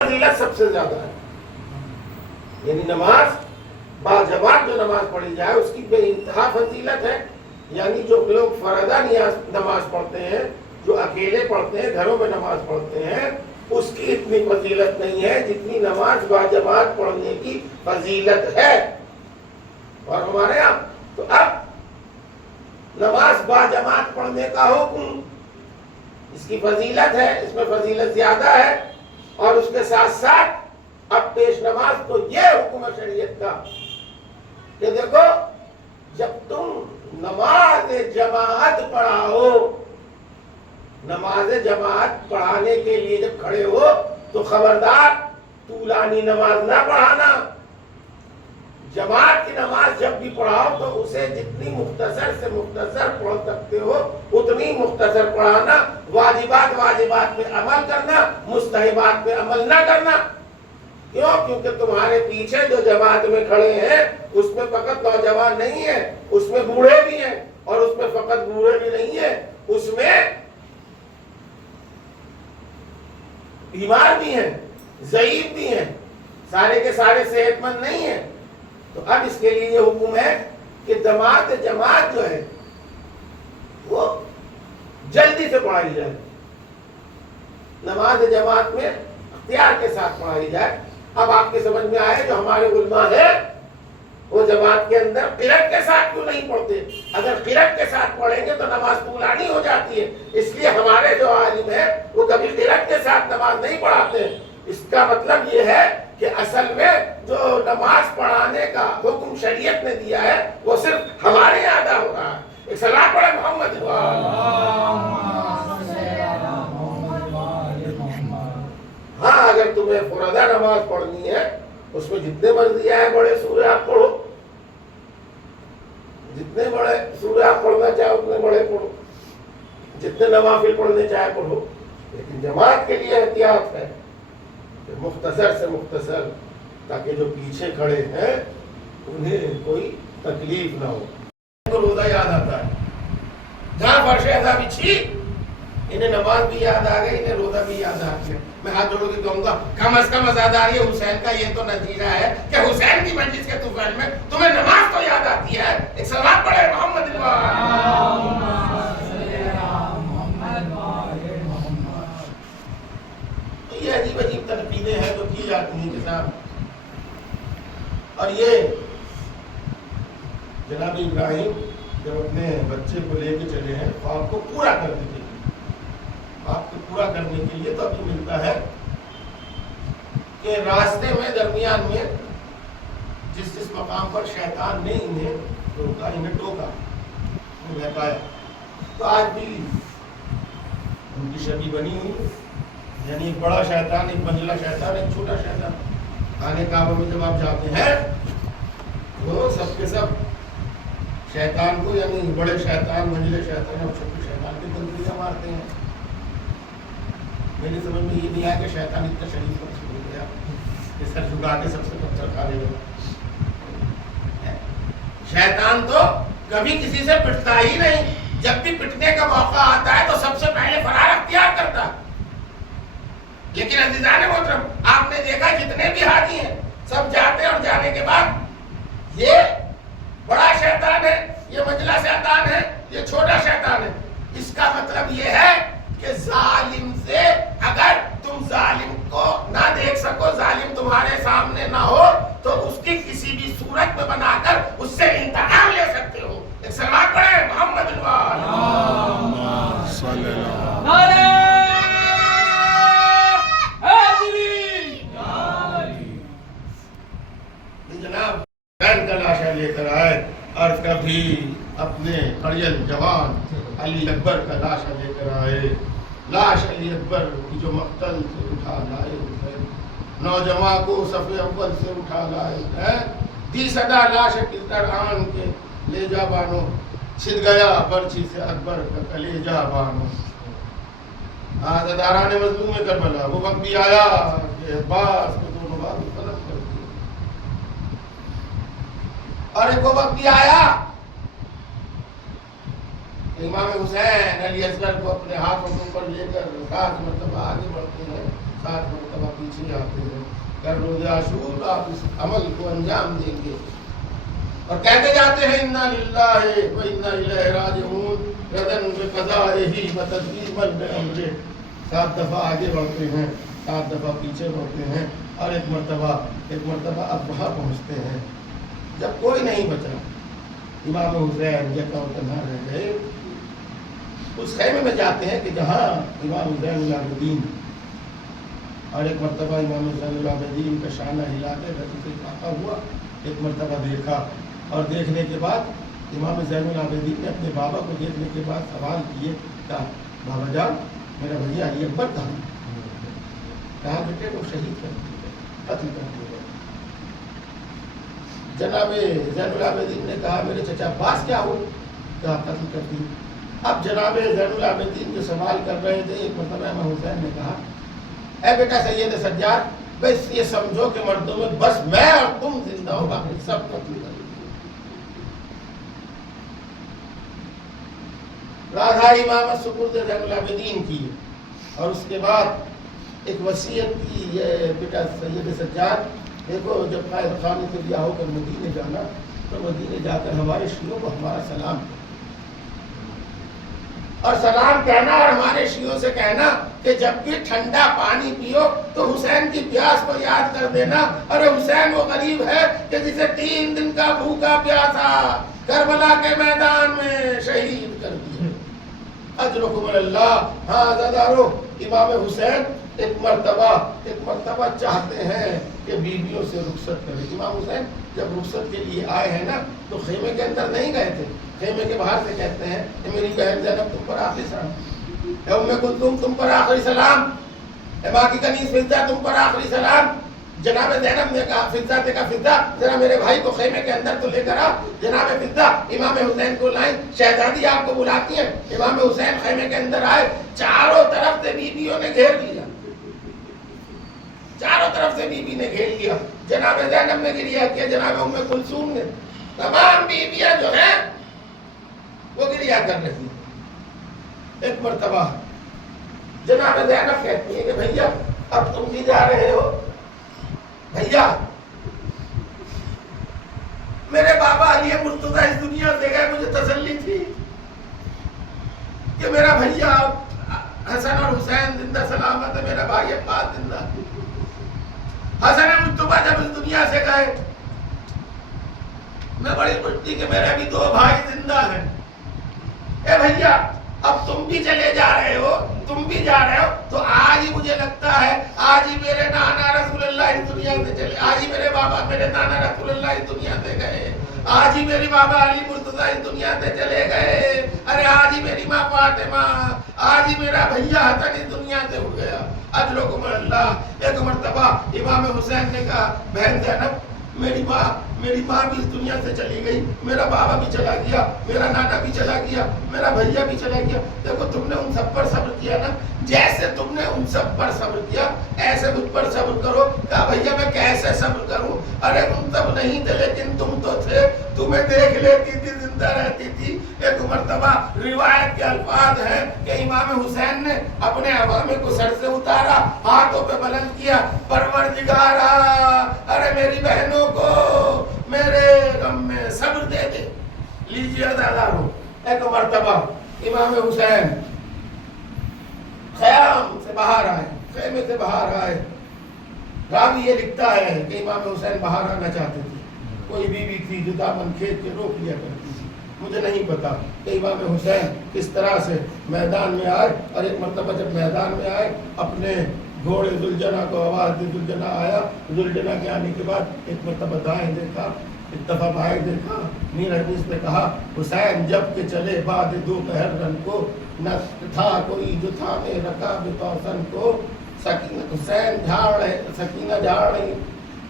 فضیلت سب سے زیادہ ہے، یعنی نماز باجماعت جو نماز پڑھی جائے اس کی بے انتہا فضیلت ہے. یعنی جو لوگ فردہ نماز پڑھتے ہیں، جو اکیلے پڑھتے ہیں، گھروں میں نماز پڑھتے ہیں، اس کی اتنی فضیلت نہیں ہے جتنی نماز باجماعت پڑھنے کی فضیلت ہے. اور ہمارے یہاں تو اب نماز باجماعت پڑھنے کا حکم، اس کی فضیلت ہے، اس میں فضیلت زیادہ ہے. اور اس کے ساتھ ساتھ اب پیش نماز تو یہ حکم ہے شریعت کا کہ دیکھو جب تم نماز جماعت پڑھاؤ، نماز جماعت پڑھانے کے لیے جب کھڑے ہو تو خبردار طولانی نماز نہ پڑھانا. جماعت کی نماز جب بھی پڑھاؤ تو اسے جتنی مختصر سے مختصر پڑھ سکتے ہو اتنی مختصر پڑھانا. واجبات پہ عمل کرنا، مستحبات پہ عمل نہ کرنا. کیوں؟ کیونکہ تمہارے پیچھے جو جماعت میں کھڑے ہیں اس میں فقط نوجوان نہیں ہے، اس میں بوڑھے بھی ہیں، اور اس میں فقط بوڑھے بھی نہیں ہیں، اس میں بیمار بھی ہیں، ضعیف بھی ہیں، سارے کے سارے صحت مند نہیں ہیں. تو اب اس کے لیے یہ حکم ہے کہ جماعت جو ہے وہ جلدی سے پڑھائی جائے. نماز جماعت میں اختیار کے ساتھ پڑھائی جائے. اب آپ کے سمجھ میں آئے جو ہمارے علماء ہیں وہ جماعت کے اندر قرأت کے ساتھ کیوں نہیں پڑھتے؟ اگر قرأت کے ساتھ پڑھیں گے تو نماز طولانی ہو جاتی ہے. اس لیے ہمارے جو عالم ہیں وہ کبھی قرأت کے ساتھ نماز نہیں پڑھاتے. اس کا مطلب یہ ہے کہ اصل میں جو نماز پڑھانے کا حکم شریعت نے دیا ہے وہ صرف ہمارے یہاں ادا ہو رہا ہے. ایک صلاۃ پڑھے محمد. ہاں اگر تمہیں فردہ نماز پڑھنی ہے اس میں جتنے مرضی آئے بڑے سورے آپ پڑھو، جتنے بڑے سورے آپ پڑھنا چاہو اتنے بڑے پڑھو، جتنے نوافل پڑھنے چاہے پڑھو. لیکن جماعت کے لیے احتیاط ہے کہ مختصر سے مختصر، تاکہ جو پیچھے کھڑے ہیں انہیں کوئی تکلیف نہ ہو. تو روزہ یاد آتا ہے، جہاں فرش ادا بچھی انہیں نماز بھی یاد آ گئی، انہیں روزہ بھی یاد آ گیا. میں ہاتھ جوڑ کے کہوں گا کم از کم ازاداری حسین کا یہ تو نتیجہ ہے کہ حسین کی مجلس کے طوفان میں تمہیں نماز تو یاد آتی ہے. ایک صلوات پڑھے محمد. یہ عجیب عجیب تنقیدیں ہیں جو کی جاتی ہیں کہ صاحب. اور یہ جناب ابراہیم جب اپنے بچے کو لے کے چلے ہیں خواب کو پورا کرنے کے لیے، خواب کو پورا کرنے کے لیے تو ابھی ملتا ہے کہ راستے میں درمیان میں جس مقام پر شیطان نے انہیں روکا، انہیں ٹوکا، بہکایا، تو آج بھی ان کی شبیہ بنی ہوئی. یعنی ایک بڑا شیطان، ایک منجلا شیطان، ایک چھوٹا شیطان. خانہ کعبہ میں جب آپ جاتے ہیں وہ سب کے سب شیطان کو، یعنی بڑے شیطان، منجلے شیطان اور چھوٹے شیطان کی تنقیدیں مارتے ہیں. میری سمجھ میں یہ نہیں آیا کہ شیطان اتنا شریف ہو گیا کہ سر جھکا کے سب سے پتھر کھا لے گا. شیطان تو کبھی کسی سے پٹتا ہی نہیں. جب بھی پٹنے کا موقع آتا ہے تو سب سے پہلے فرار اختیار کرتا. لیکن عزیزان محترم آپ نے دیکھا جتنے بھی حاجی ہیں سب جاتے اور جانے کے بعد یہ بڑا شیطان ہے، یہ منجلا شیطان ہے، یہ چھوٹا شیطان ہے. اس کا مطلب یہ ہے کہ ظالم سے اگر تم ظالم کو نہ دیکھ سکو، ظالم تمہارے سامنے نہ ہو تو اس کی کسی بھی صورت میں بنا کر اس سے انتقام لے سکتے ہو. ایک صلوات پڑھے محمد. جناب بہن کا لاشا لے کر آئے اور کبھی اپنے اڑیل جوان علی اکبر کا لاشا لے کر آئے. لاش علی اکبر کی جو مقتل سے اٹھا لائے، نوجوان کو صف اول سے اٹھا لائے. دی صدا لاش کلتر آن کے لے جا بانو، چھن گیا برچی سے اکبر کا کلیجہ بانو. عزاداران مظلوم کربلا وہ وقت بھی آیا کہ عباس کو دونوں بازو طلب کر دیا. اور ایک وہ وقت بھی آیا امام حسین علی اصغر کو اپنے ہاتھوں کے اوپر لے کر 7 مرتبہ آگے بڑھتے ہیں. 7 مرتبہ پیچھے آتے ہیں، کر روز عاشور آپ اس عمل کو انجام دیں گے اور کہتے جاتے ہیں انا للہ و انا الیہ راجعون ردن بقضائہ و تسلیما لامرہ. 7 دفعہ آگے بڑھتے ہیں، 7 دفعہ پیچھے بڑھتے ہیں اور ایک مرتبہ اب وہاں پہنچتے ہیں جب کوئی نہیں بچا. امام حسین یکا و تنہا رہ گئے. اس خیمے میں جاتے ہیں کہ جہاں امام زین العابدین، اور ایک مرتبہ امام زین العابدین کا شانہ ہلا کے رسی سے کاٹا ہوا. ایک مرتبہ دیکھا اور دیکھنے کے بعد امام زین العابدین نے اپنے بابا کو دیکھنے کے بعد سوال کیے، کہا بابا جان میرا بھیا علی اکبر کہا بیٹے وہ شہید کر دیے، قتل کر دیے. جناب زین العابدین نے کہا میرے چچا عباس کیا ہو؟ کہا قتل کر دی. اب جناب زین العابدین جو سوال کر رہے تھے، ایک مرتبہ امام حسین نے کہا اے بیٹا سید سجاد، بس یہ سمجھو کہ مردوں میں بس میں اور تم زندہ ہو، باقی سب قتل کر دی. رادھا امامت سپرد زین العابدین کی اور اس کے بعد ایک وصیت کی، یہ بیٹا سید سجاد دیکھو جب قائد خانے سے بیاہ ہو کر مدینے جانا تو مدینے جا کر ہمارے شیعوں کو ہمارا سلام اور سلام کہنا، اور ہمارے شیعوں سے کہنا کہ جب بھی ٹھنڈا پانی پیو تو حسین کی پیاس کو یاد کر دینا. ارے حسین وہ غریب ہے کہ جسے 3 دن کا بھوکا پیاسا کربلا کے میدان میں شہید کر دیا. اجرکم اللہ. ہاں عزادارو، امام حسین ایک مرتبہ چاہتے ہیں کہ بیویوں سے رخصت کرے. امام حسین جب رخصت کے لیے آئے ہیں نا تو خیمے کے اندر نہیں گئے تھے، خیمے کے باہر سے کہتے ہیں کہ میری بہن زینب تم پر آخری سلام، اے ام کلثوم تم پر آخری سلام، اے ماں کی کنیز فضہ تم پر آخری سلام. جناب زینب نے کہا فضہ سے کہا فضہ ذرا میرے بھائی کو خیمے کے اندر تو لے کر آ. جناب فضہ امام حسین کو لائیں، شہزادی آپ کو بلاتی ہیں. امام حسین خیمے کے اندر آئے، چاروں طرف سے بیویوں نے گھیر لیا، چاروں طرف سے بیوی نے گھیر لیا. جناب زینب نے گریا کیا، جناب ام کلثوم نے، تمام بیویاں جو ہیں وہ گریا کر رہی. ایک مرتبہ جناب زینب کہتی ہے کہ بھیا اب تم بھی جا رہے ہو. بھیا میرے بابا علی مرتضیٰ اس دنیا سے گئے، مجھے تسلی تھی کہ میرا بھیا حسن اور حسین زندہ سلامت ہے، میرا بھائی عباس زندہ. حسن مجتبیٰ جب اس دنیا سے گئے میں بڑی خوش تھی کہ میرے بھی 2 بھائی زندہ ہیں. اے بھیا اب تم بھی چلے جا رہے ہو، تم بھی جا رہے ہو تو آج ہی مجھے لگتا ہے آج ہی میرے نانا رسول اللہ اس دنیا سے چلے، آج ہی میرے بابا میرے نانا رسول اللہ اس دنیا سے گئے، آج ہی میری بابا علی مرتضیٰ اس دنیا سے چلے گئے. ارے آج ہی میری ماں فاطمہ، آج ہی میرا بھیا حسن اس دنیا سے اٹھ گیا. اجرکم اللہ. ایک مرتبہ امام حسین نے کہا بہن زینب میری ماں بھی اس دنیا سے چلی گئی، میرا بابا بھی چلا گیا، میرا نانا بھی چلا گیا، میرا بھیا بھی چلا گیا. دیکھو تم نے ان سب پر صبر کیا نا، جیسے تم نے ان سب پر صبر کیا ایسے مجھ پر صبر کرو. کہا بھیا میں کیسے صبر کروں؟ ارے تم تب نہیں تھے لیکن تم تو تھے، تمہیں دیکھ لیتی تھی زندہ رہتی تھی. ایک مرتبہ روایت کے الفاظ ہیں کہ امام حسین نے اپنے عوامے کو سر سے اتارا، ہاتھوں پہ بلند کیا، پروردگارا ارے میری بہنوں کو میرے غم میں صبر دے دے. لیجیے عزادارو، ایک مرتبہ امام حسین خیام سے باہر آئے، خیمے سے باہر آئے. راوی یہ لکھتا ہے کہ امام حسین باہر آنا چاہتے تھے، کوئی بیوی تھی جو دامن کھینچ کے روک لیا کرتی تھی. مجھے نہیں پتا کہ امام حسین کس طرح سے میدان میں آئے. اور ایک مرتبہ جب میدان میں آئے اپنے گھوڑے ذوالجناح کو آواز دی، ذوالجناح آیا. ذوالجناح کے آنے کے بعد ایک مرتبہ دائیں دیکھا، ایک دفعہ بائیں دیکھا. میر حدیث نے کہا حسین جب کہ چلے بعد 2 رن کو، نہ تھا کوئی جو تھا میں رکھا بتوسن کو. حسین سکینہ جھاڑ رہی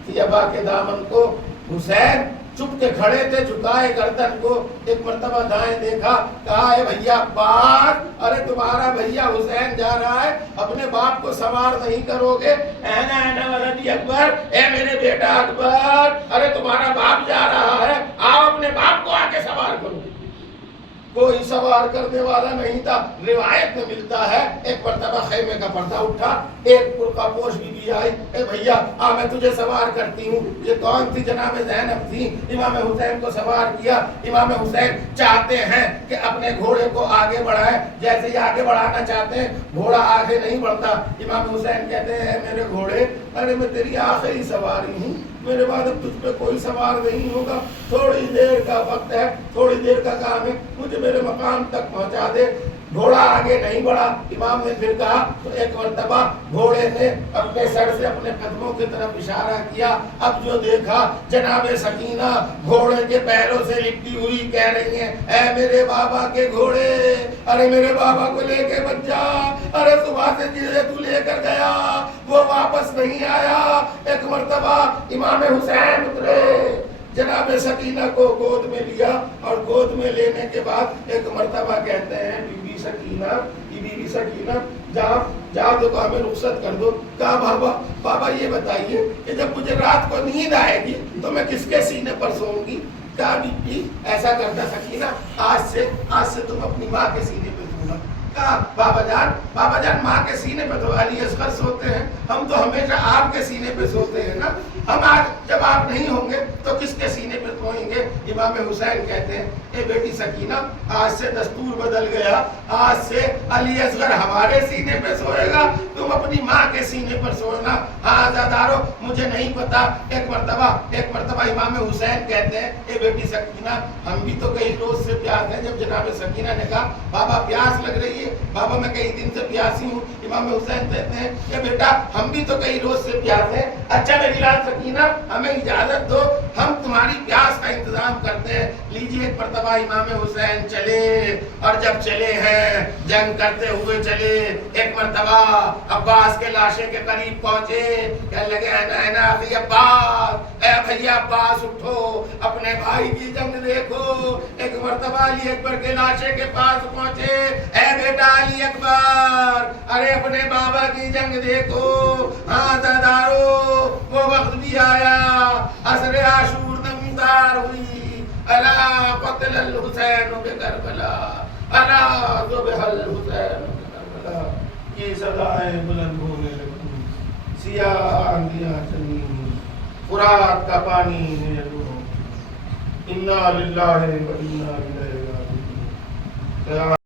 تھی ابا کے دامن کو. حسین چپ کے کھڑے تھے جھکائے گردن کو. ایک مرتبہ دائیں دیکھا، کہا اے بھیا عباس ارے تمہارا بھیا حسین جا رہا ہے، اپنے باپ کو سوار نہیں کرو گے؟ اینا ولدی اکبر، اے میرے بیٹا اکبر ارے تمہارا باپ جا رہا ہے، آؤ اپنے باپ کو آ کے سوار کرو. کوئی سوار کرنے والا نہیں تھا. روایت میں ملتا ہے ایک مرتبہ خیمے کا پردہ اٹھا, ایک برقع پوش بی بی آئی, اے بھیا میں تجھے سوار کرتی ہوں. یہ کون تھی؟ جناب زینب تھی. امام حسین کو سوار کیا. امام حسین چاہتے ہیں کہ اپنے گھوڑے کو آگے بڑھائیں, جیسے ہی آگے بڑھانا چاہتے ہیں گھوڑا آگے نہیں بڑھتا. امام حسین کہتے ہیں میرے گھوڑے, ارے میں تیری آخری سواری ہوں, میرے بعد اب تجھ پہ کوئی سوار نہیں ہوگا, تھوڑی دیر کا وقت ہے, تھوڑی دیر کا کام ہے, مجھے میرے مقام تک پہنچا دے. گھوڑا آگے نہیں بڑھا. امام نے پھر کہا تو ایک مرتبہ گھوڑے نے اپنے سر سے اپنے قدموں کی طرف اشارہ کیا. اب جو دیکھا جناب سکینہ گھوڑے کے پیروں سے لپٹی ہوئی کہہ رہی ہیں اے میرے بابا کے گھوڑے, ارے میرے بابا کو لے کے بچ جا, ارے صبح سے جسے تو لے کر گیا وہ واپس نہیں آیا. ایک مرتبہ امام حسین اترے, جناب سکینہ کو گود میں لیا اور گود میں لینے کے بعد ایک مرتبہ کہتے ہیں بی بی سکینہ جاؤ دیکھو ہمیں رخصت کر دو. کہا بابا یہ بتائیے کہ جب مجھے رات کو نیند آئے گی تو میں کس کے سینے پر سوؤں گی؟ کہا بی بی ایسا کرنا سکینہ, آج سے تم اپنی ماں کے سینے پہ سونا. کہا بابا جان ماں کے سینے پہ تو علی اصغر سوتے ہیں, ہم تو ہمیشہ آپ کے سینے پہ سوتے ہیں نا, ہم آج جب آپ نہیں ہوں گے تو کس کے سینے پہ سوئیں گے؟ امام حسین کہتے ہیں اے بیٹی سکینہ آج سے دستور بدل گیا, آج سے علی اصغر ہمارے سینے پہ سوئے گا, تم اپنی ماں کے سینے پر سونا. ہاں عزادارو مجھے نہیں پتا. ایک مرتبہ امام حسین کہتے ہیں اے بیٹی سکینہ ہم بھی تو کئی روز سے پیاس ہیں. جب جناب سکینہ نے کہا بابا پیاس لگ رہی ہے, بابا میں کئی دن سے پیاسی ہوں, امام حسین کہتے ہیں کہ بیٹا ہم بھی تو کئی روز سے پیاس ہیں. اچھا میری لال سکینہ ہمیں اجازت دو, ہم تمہاری پیاس کا انتظام کرتے ہیں. لیجیے. ایک مرتبہ امام حسین چلے اور جب چلے ہیں جنگ کرتے ہوئے چلے. ایک مرتبہ عباس کے لاشے کے قریب پہنچے, کہنے لگے اے اخی عباس, اے بھیا عباس اٹھو, اپنے بھائی کی جنگ دیکھو. ایک مرتبہ علی اکبر کے لاشے کے پاس پہنچے, اے بیٹا علی اکبر ارے اپنے بابا کی جنگ دیکھو. ہاں دادارو وہ وقت بھی آیا, عصر عاشور نمودار ہوئی, الا قتل الحسین بکربلا, الا ذبح الحسین بکربلا کی صدائیں بلند ہونے لگی, سیاہ آندیاں چلی, فرات کا پانی ہے رو, انا للہ و انا الیہ راجعون.